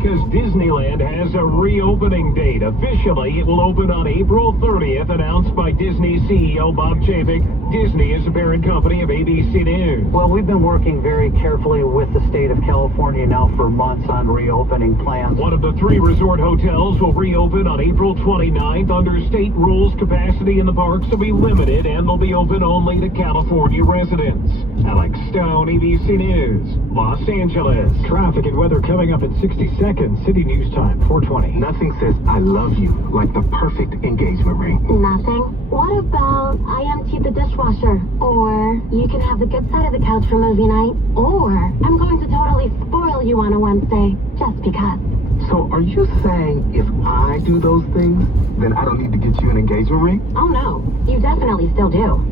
because Disneyland has a reopening date. Officially, it will open on April 30th, announced by Disney CEO Bob Chapek. Disney is the parent company of ABC News. Well, we've been working very carefully with the state of California now for months on reopening plans. One of the 3 resort hotels will reopen on April 29th. Under state rules, capacity in the parks will be limited and will be open only to California residents. Alex Stone, ABC News, Los Angeles. Traffic and weather coming up in 60 seconds. City News Time, 4:20. Nothing says I love you like the perfect engagement ring. Nothing? What about I empty the dishwasher? Or you can have the good side of the couch for movie night? Or I'm going to totally spoil you on a Wednesday, just because. So are you saying if I do those things, then I don't need to get you an engagement ring? Oh no, you definitely still do.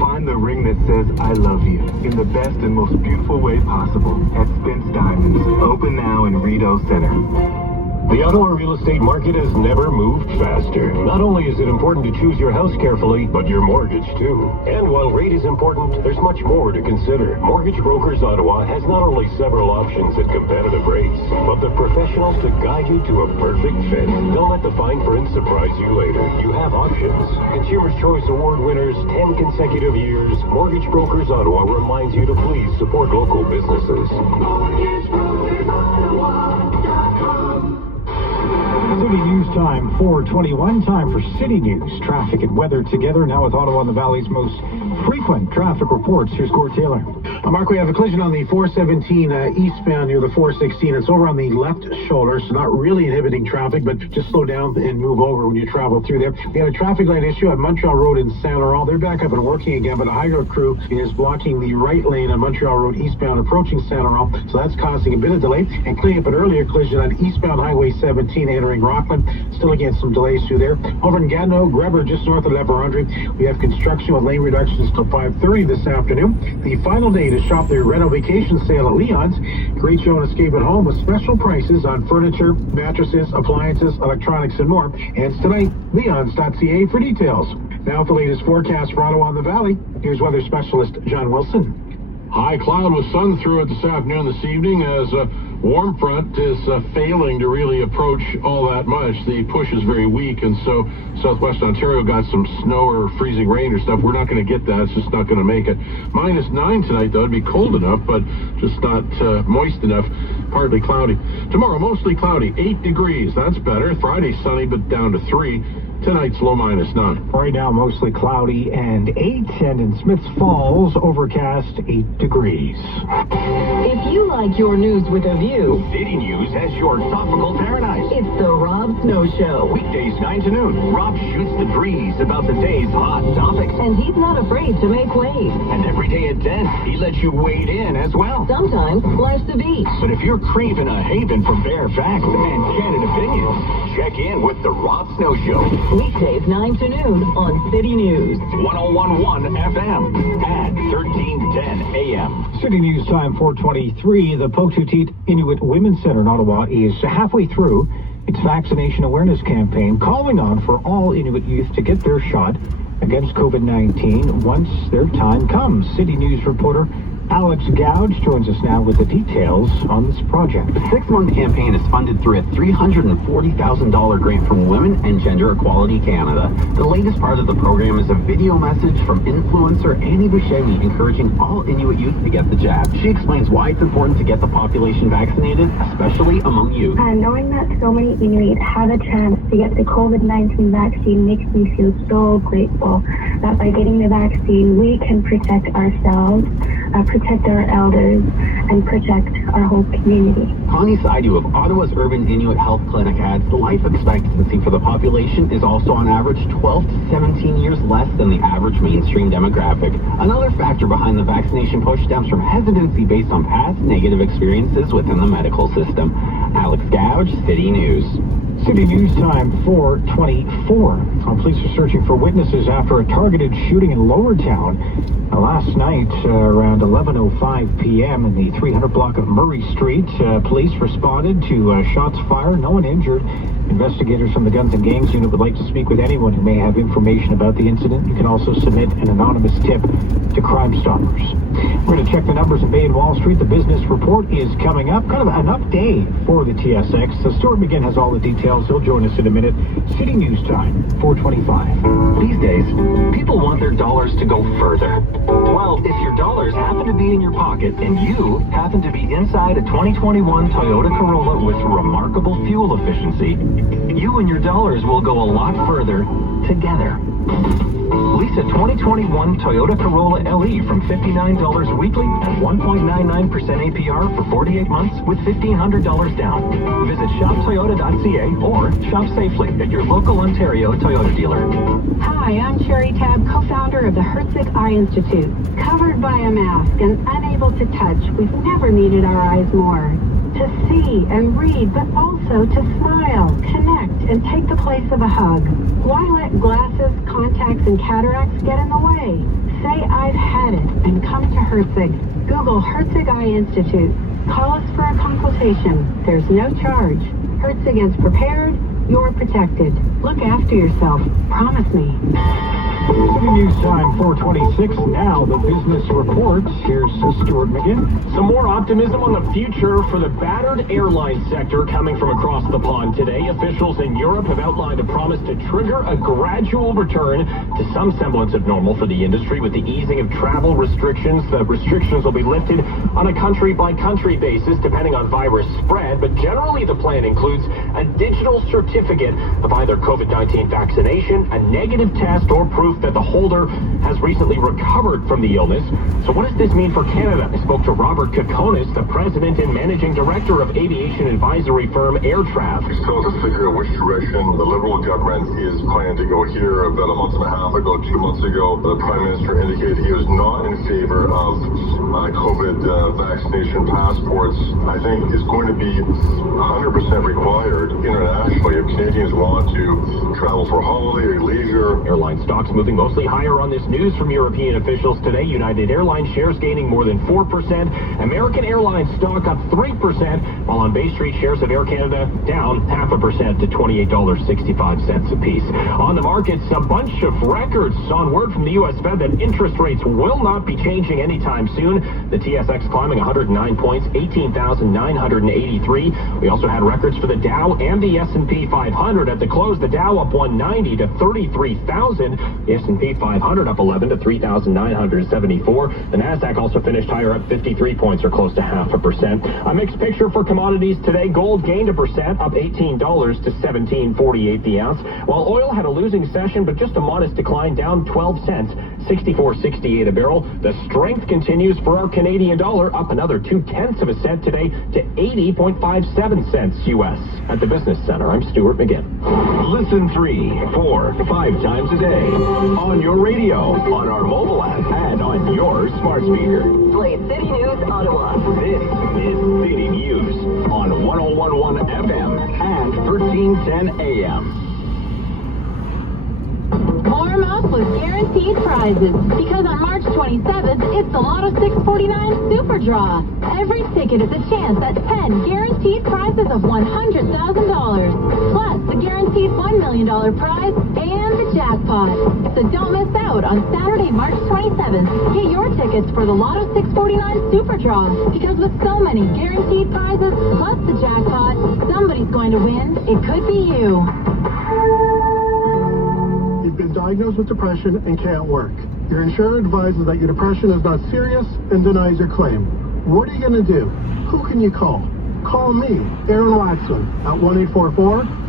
Find the ring that says I love you in the best and most beautiful way possible at Spence Diamonds. Open now in Rideau Center. The Ottawa real estate market has never moved faster. Not only is it important to choose your house carefully, but your mortgage too. And while rate is important, there's much more to consider. Mortgage Brokers Ottawa has not only several options at competitive rates, but the professionals to guide you to a perfect fit. Don't let the fine print surprise you later. You have options. Consumer's Choice Award winners 10 consecutive years. Mortgage Brokers Ottawa reminds you to please support local businesses. City News Time, 4:21. Time for City News. Traffic and weather together now with Ottawa and the Valley's most frequent traffic reports. Here's Gord Taylor. Mark, we have a collision on the 417 eastbound near the 416. It's over on the left shoulder, so not really inhibiting traffic, but just slow down and move over when you travel through there. We had a traffic light issue at Montreal Road in Saint Laurent. They're back up and working again, but a high-road crew is blocking the right lane on Montreal Road eastbound approaching Saint Laurent, so that's causing a bit of delay. And cleaning up an earlier collision on eastbound Highway 17 entering Rockland. Still again some delays through there. Over in Gatineau, Greber, just north of Leverandre, we have construction with lane reductions till 5:30 this afternoon. The final day to shop their Reno vacation sale at Leon's. Great show and escape at home with special prices on furniture, mattresses, appliances, electronics, and more. And it's tonight, leons.ca for details. Now for the latest forecast for Ottawa and the Valley, here's weather specialist John Wilson. High cloud with sun through it this afternoon, this evening, as a warm front is failing to really approach all that much. The push is very weak, and so southwest Ontario got some snow or freezing rain or stuff. We're not going to get that. It's just not going to make it. -9 tonight, though. It'd be cold enough, but just not moist enough. Partly cloudy. Tomorrow, mostly cloudy. 8 degrees. That's better. Friday, sunny, but down to 3. Tonight's low -9. Right now, mostly cloudy and 8, and in Smiths Falls, overcast 8 degrees. If you like your news with a view, City News has your topical paradise. it's the Rob Snow Show. Weekdays 9 to noon, Rob shoots the breeze about the day's hot topics. And he's not afraid to make waves. And every day at 10, he lets you wade in as well. Sometimes life's the beach. But if you're craving a haven for bare facts and candid opinions, check in with the Rob Snow Show. Weekdays 9 to noon on City News. 1011 FM and 1310 AM. City News Time, 4:23. The Poktutit Inuit Women's Center in Ottawa is halfway through its vaccination awareness campaign, calling on for all Inuit youth to get their shot against COVID-19 once their time comes. City News reporter Alex Gouge joins us now with the details on this project. The 6-month campaign is funded through a $340,000 grant from Women and Gender Equality Canada. The latest part of the program is a video message from influencer Annie Buscemi encouraging all Inuit youth to get the jab. She explains why it's important to get the population vaccinated, especially among youth. Knowing that so many Inuit have a chance to get the COVID-19 vaccine makes me feel so grateful that by getting the vaccine, we can protect ourselves, protect our elders, and protect our whole community. Connie Saidu of Ottawa's Urban Inuit Health Clinic adds the life expectancy for the population is also on average 12 to 17 years less than the average mainstream demographic. Another factor behind the vaccination push stems from hesitancy based on past negative experiences within the medical system. Alex Gouge, City News. City News Time, 4:24. Police are searching for witnesses after a targeted shooting in Lowertown last night around 11:05 p.m. in the 300 block of Murray Street. Police responded to shots fired, no one injured, Investigators from the Guns and Gangs Unit would like to speak with anyone who may have information about the incident. You can also submit an anonymous tip to Crime Stoppers. We're going to check the numbers in Bay and Wall Street. The business report is coming up. Kind of an up day for the TSX. So Stuart McGinn has all the details. He'll join us in a minute. City News Time, 4:25. These days, people want their dollars to go further. Well, if your dollars happen to be in your pocket and you happen to be inside a 2021 Toyota Corolla with remarkable fuel efficiency, you and your dollars will go a lot further together. Lease a 2021 Toyota Corolla LE from $59 weekly at 1.99% APR for 48 months with $1,500 down. Visit shoptoyota.ca or shop safely at your local Ontario Toyota dealer. Hi, I'm Sherry Tabb, co-founder of the Herzig Eye Institute. Covered by a mask and unable to touch, we've never needed our eyes more. To see and read, but also to smile, connect, and take the place of a hug. Why let glasses, contacts, and cataracts get in the way? Say I've had it and come to Herzig. Google Herzig Eye Institute. Call us for a consultation. There's no charge. Herzig is prepared. You're protected. Look after yourself. Promise me. City News Time, 4:26. Now the business report. Here's Stuart McGinn. Some more optimism on the future for the battered airline sector coming from across the pond today. Officials in Europe have outlined a promise to trigger a gradual return to some semblance of normal for the industry with the easing of travel restrictions. The restrictions will be lifted on a country-by-country basis depending on virus spread, but generally the plan includes a digital certificate of either COVID-19 vaccination, a negative test, or proof that the holder has recently recovered from the illness. So what does this mean for Canada? I spoke to Robert Kokonis, the president and managing director of aviation advisory firm AirTrav. We still have to figure out which direction the Liberal government is planning to go here. About a month and a half ago, 2 months ago, the Prime Minister indicated he was not in favor of COVID vaccination passports. I think is going to be 100% required internationally if Canadians want to travel for holiday or leisure. Airline stocks moving mostly higher on this news from European officials today. United Airlines shares gaining more than 4%. American Airlines stock up 3%, while on Bay Street shares of Air Canada down 0.5% to $28.65 apiece. On the markets, a bunch of records on word from the U.S. Fed that interest rates will not be changing anytime soon. The TSX climbing 109 points, 18,983. We also had records for the Dow and the S&P 500 at the close. The Dow up 190 to 33,000. The S&P 500 up 11 to 3,974. The Nasdaq also finished higher, up 53 points, or close to 0.5%. A mixed picture for commodities today. Gold gained 1%, up $18 to $17.48 the ounce, while oil had a losing session, but just a modest decline, down 12 cents, 64.68 a barrel. The strength continues for our Canadian dollar, up another 0.2 cents today to 80.57 cents U.S. At the Business Center, I'm Stuart McGinn. Listen 3, 4, 5 times a day on your radio, on our mobile app, and on your smart speaker. Play City News Ottawa. This is City News on 101.1 FM and 1310 AM. Warm up with guaranteed prizes, because on March 27th, it's the Lotto 649 Super Draw. Every ticket is a chance at 10 guaranteed prizes of $100,000, plus the guaranteed $1 million prize and the jackpot. So don't miss out on Saturday, March 27th. Get your tickets for the Lotto 649 Super Draw, because with so many guaranteed prizes, plus the jackpot, somebody's going to win. It could be you. You've been diagnosed with depression and can't work. Your insurer advises that your depression is not serious and denies your claim. What are you going to do? Who can you call? Call me, Aaron Waxman, at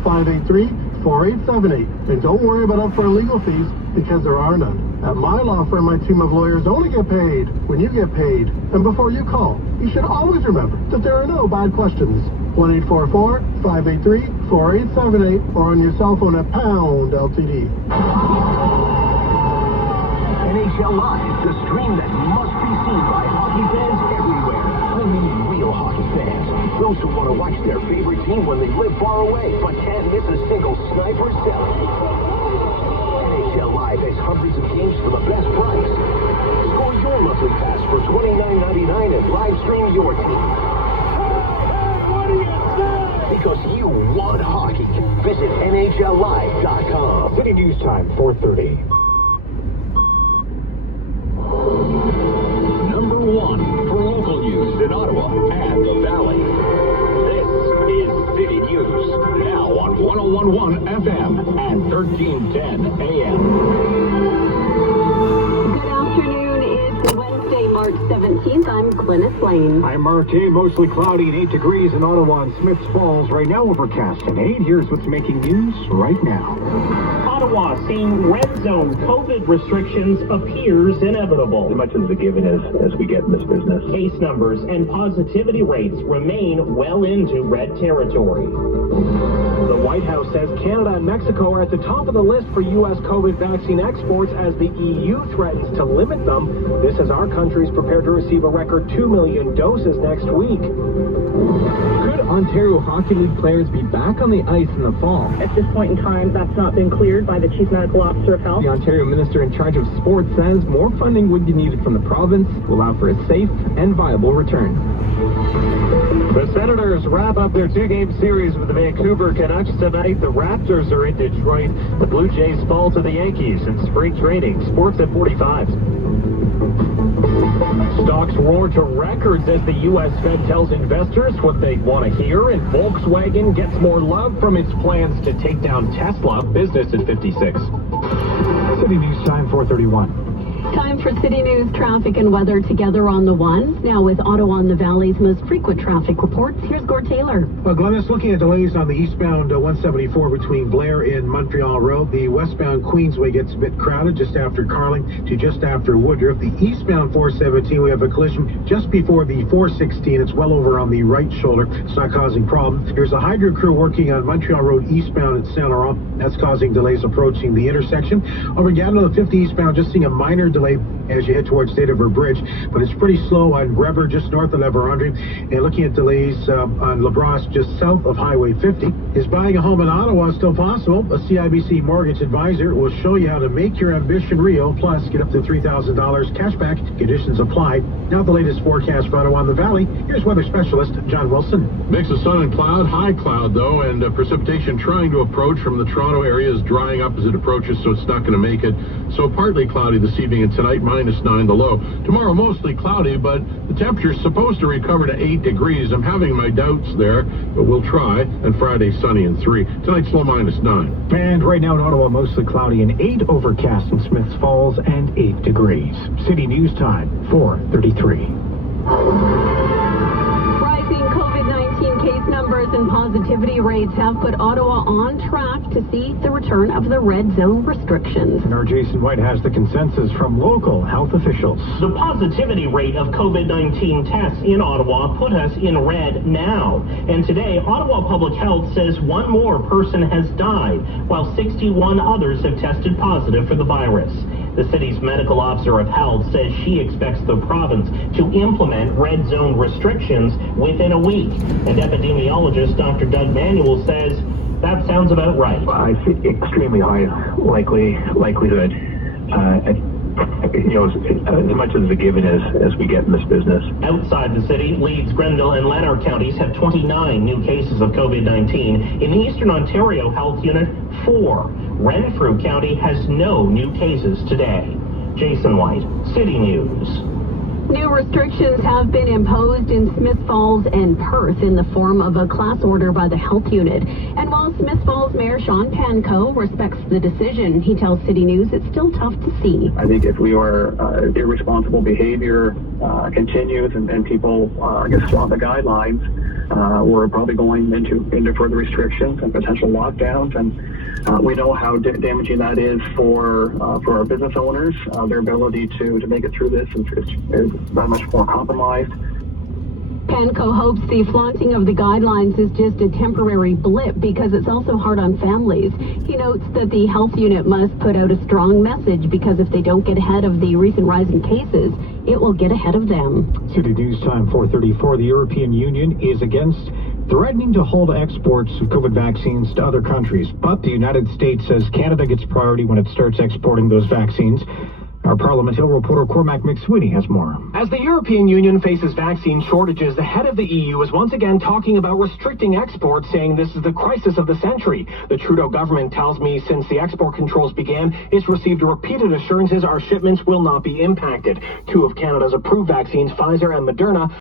1-844-583-4878. And don't worry about upfront legal fees, because there are none. At my law firm, my team of lawyers only get paid when you get paid. And before you call, you should always remember that there are no bad questions. 1-844-583-4878 or on your cell phone at pound LTD. NHL Live, the stream that must be seen by hockey fans everywhere. I mean real hockey fans. Those who want to watch their favorite team when they live far away, but can't miss a single sniper cell. NHL Live has hundreds of games for the best price. Score your monthly pass for $29.99 and live stream your team. Because you want hockey. hockey. Visit NHLlive.com. City News Time, 4:30. Number 1 for local news in Ottawa and the Valley. This is City News, now on 101.1 FM and 1310 AM. Good afternoon. It's Wednesday, March 17th. I'm Glennis Lane. I'm Mark J. Mostly cloudy and 8 degrees in Ottawa and Smiths Falls. Right now overcast and 8. Here's what's making news right now. Ottawa seeing red zone COVID restrictions appears inevitable. As much as the given as we get in this business. Case numbers and positivity rates remain well into red territory. The White House says Canada and Mexico are at the top of the list for U.S. COVID vaccine exports as the EU threatens to limit them. This as our countries prepare to receive a record 2 million doses next week. Could Ontario Hockey League players be back on the ice in the fall? At this point in time, that's not been cleared by the Chief Medical Officer of Health. The Ontario Minister in charge of sports says more funding would be needed from the province to allow for a safe and viable return. The Senators wrap up their 2-game series with the Vancouver Canucks tonight. The Raptors are in Detroit. The Blue Jays fall to the Yankees in spring training. Sports at 45. Stocks roar to records as the U.S. Fed tells investors what they want to hear, and Volkswagen gets more love from its plans to take down Tesla. Business at 56. City News Time, 4:31. Time for City News, traffic and weather together on the one. Now with Ottawa and the Valley's most frequent traffic reports, here's Gord Taylor. Well, Glennis, looking at delays on the eastbound 174 between Blair and Montreal Road. The westbound Queensway gets a bit crowded just after Carling to just after Woodruff. The eastbound 417, we have a collision just before the 416. It's well over on the right shoulder. It's not causing problems. There's a hydro crew working on Montreal Road eastbound at Saint Laurent. That's causing delays approaching the intersection. Over Gatineau, the 50 eastbound, just seeing a minor delay as you head towards State River Bridge, but it's pretty slow on Greber just north of Leverandre, and looking at delays on LaBrosse just south of Highway 50. Is buying a home in Ottawa still possible? A CIBC mortgage advisor will show you how to make your ambition real, plus get up to $3,000 cash back. Conditions apply. Now the latest forecast for Ottawa and the Valley. Here's weather specialist John Wilson. Mix of sun and cloud, high cloud though, and precipitation trying to approach from the Toronto area is drying up as it approaches, so it's not going to make it. So partly cloudy this evening and tonight, -9 the low. Tomorrow mostly cloudy, but the temperature's supposed to recover to 8 degrees. I'm having my doubts there, but we'll try. And Friday sunny and 3. Tonight's low -9. And right now in Ottawa, mostly cloudy and 8, overcast in Smiths Falls and 8 degrees. City News Time, 4:33. Rising COVID-19 case numbers and positivity rates have put Ottawa on track to see the return of the red zone restrictions. And our Jason White has the consensus from local health officials. The positivity rate of COVID-19 tests in Ottawa put us in red now. And today, Ottawa Public Health says one more person has died, while 61 others have tested positive for the virus. The city's medical officer of health says she expects the province to implement red zone restrictions within a week. And epidemiologist Dr. Doug Manuel says that sounds about right. I see extremely high likelihood. As much as the given as we get in this business. Outside the city, Leeds, Grenville, and Lanark counties have 29 new cases of COVID-19. In the Eastern Ontario Health Unit, 4. Renfrew County has no new cases today. Jason White, City News. New restrictions have been imposed in Smiths Falls and Perth in the form of a class order by the health unit. And while Smiths Falls Mayor Sean Pankow respects the decision, he tells City News it's still tough to see. I think if irresponsible behavior continues and people, swap the guidelines, we're probably going into further restrictions and potential lockdowns. And we know how damaging that is for our business owners. Their ability to make it through this is very much more compromised. Pankow hopes the flaunting of the guidelines is just a temporary blip because it's also hard on families. He notes that the health unit must put out a strong message because if they don't get ahead of the recent rise in cases, it will get ahead of them. City News Time, 4:34. The European Union is against threatening to hold exports of COVID vaccines to other countries. But the United States says Canada gets priority when it starts exporting those vaccines. Our Parliament Hill reporter Cormac McSweeney has more. As the European Union faces vaccine shortages, the head of the EU is once again talking about restricting exports, saying this is the crisis of the century. The Trudeau government tells me since the export controls began, it's received repeated assurances our shipments will not be impacted. Two of Canada's approved vaccines, Pfizer and Moderna,